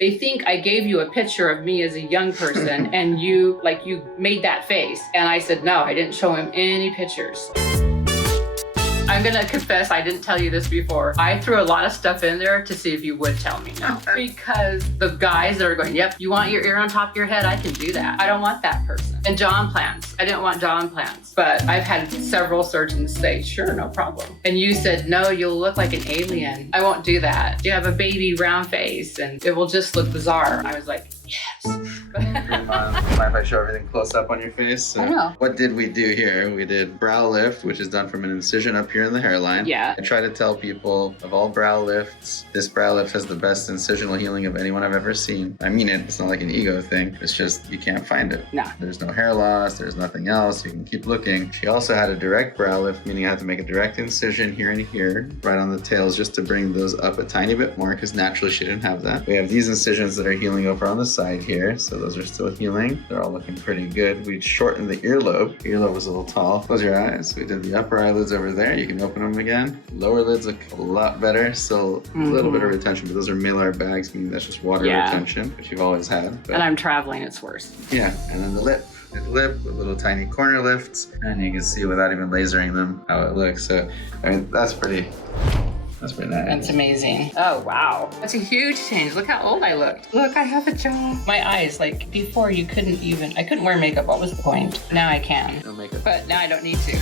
They think I gave you a picture of me as a young person and you made that face. And I said, no, I didn't show him any pictures. I'm gonna confess, I didn't tell you this before. I threw a lot of stuff in there to see if you would tell me now. Because the guys that are going, yep, you want your ear on top of your head? I can do that. I don't want that person. And jaw implants. I didn't want jaw implants. But I've had several surgeons say, sure, no problem. And you said, no, you'll look like an alien. I won't do that. You have a baby round face and it will just look bizarre. I was like, yes. Mind if I show everything close up on your face? So I know. What did we do here? We did brow lift, which is done from an incision up here in the hairline. Yeah. I try to tell people of all brow lifts, this brow lift has the best incisional healing of anyone I've ever seen. I mean it. It's not like an ego thing. It's just you can't find it. Nah. There's no hair loss. There's nothing else. You can keep looking. She also had a direct brow lift, meaning I had to make a direct incision here and here, right on the tails, just to bring those up a tiny bit more, because naturally she didn't have that. We have these incisions that are healing over on the side here, so those are still healing. They're all looking pretty good. We shortened the earlobe. Earlobe was a little tall. Close your eyes. We did the upper eyelids over there. You can open them again. Lower lids look a lot better. Still a little bit of retention, but those are malar bags, meaning that's just water retention, which you've always had. But, and I'm traveling, it's worse. yeah, and then the lip. The lip with little tiny corner lifts, and you can see without even lasering them how it looks. So, I mean, that's pretty nice. That's amazing. Oh, wow. That's a huge change. Look how old I looked. Look, I have a jaw. My eyes, like before I couldn't wear makeup. What was the point? Now I can. No makeup. But now I don't need to.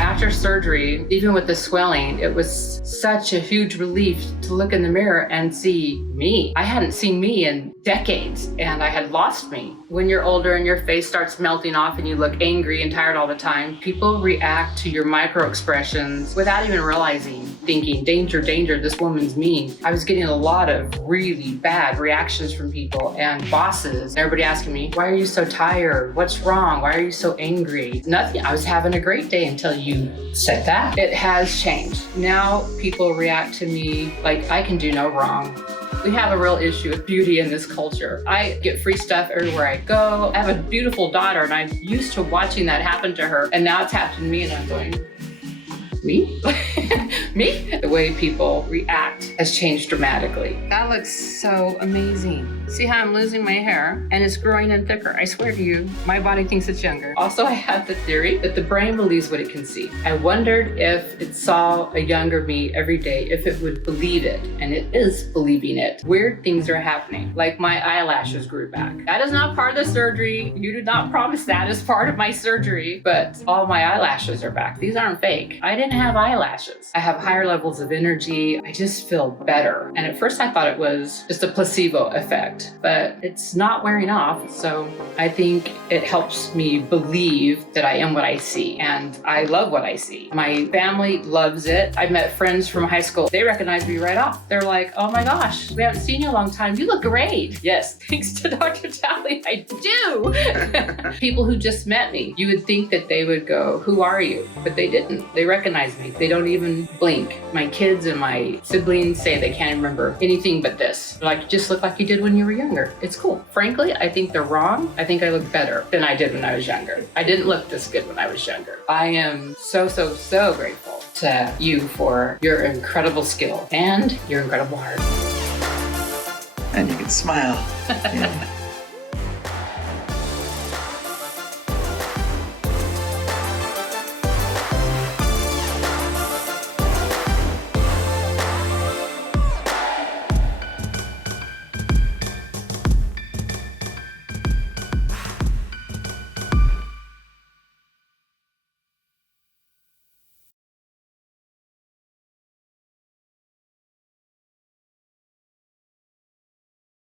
After surgery, even with the swelling, it was such a huge relief to look in the mirror and see me. I hadn't seen me in decades, and I had lost me. When you're older and your face starts melting off and you look angry and tired all the time, people react to your micro expressions without even realizing, thinking, danger, danger, this woman's mean. I was getting a lot of really bad reactions from people and bosses. Everybody asking me, why are you so tired? What's wrong? Why are you so angry? Nothing. I was having a great day until you said that. It has changed. Now people react to me like I can do no wrong. We have a real issue with beauty in this culture. I get free stuff everywhere I go. I have a beautiful daughter and I'm used to watching that happen to her. And now it's happened to me and I'm going, me? Me? The way people react has changed dramatically. That looks so amazing. See how I'm losing my hair and it's growing in thicker. I swear to you, my body thinks it's younger. Also, I have the theory that the brain believes what it can see. I wondered if it saw a younger me every day, if it would believe it, and it is believing it. Weird things are happening, like my eyelashes grew back. That is not part of the surgery. You did not promise that as part of my surgery, but all my eyelashes are back. These aren't fake. I didn't have eyelashes. I have higher levels of energy. I just feel better. And at first I thought it was just a placebo effect, but it's not wearing off. So I think it helps me believe that I am what I see, and I love what I see. My family loves it. I met friends from high school. They recognize me right off. They're like, oh my gosh, we haven't seen you in a long time. You look great. Yes, thanks to Dr. Talei, I do. People who just met me, you would think that they would go, who are you? But they didn't. They recognize me. They don't even blink. My kids and my siblings say they can't remember anything but this. They're like, you just look like you did when you were younger. It's cool. Frankly, I think they're wrong. I think I look better than I did when I was younger. I didn't look this good when I was younger. I am so, so, so grateful to you for your incredible skill and your incredible heart. And you can smile. Yeah.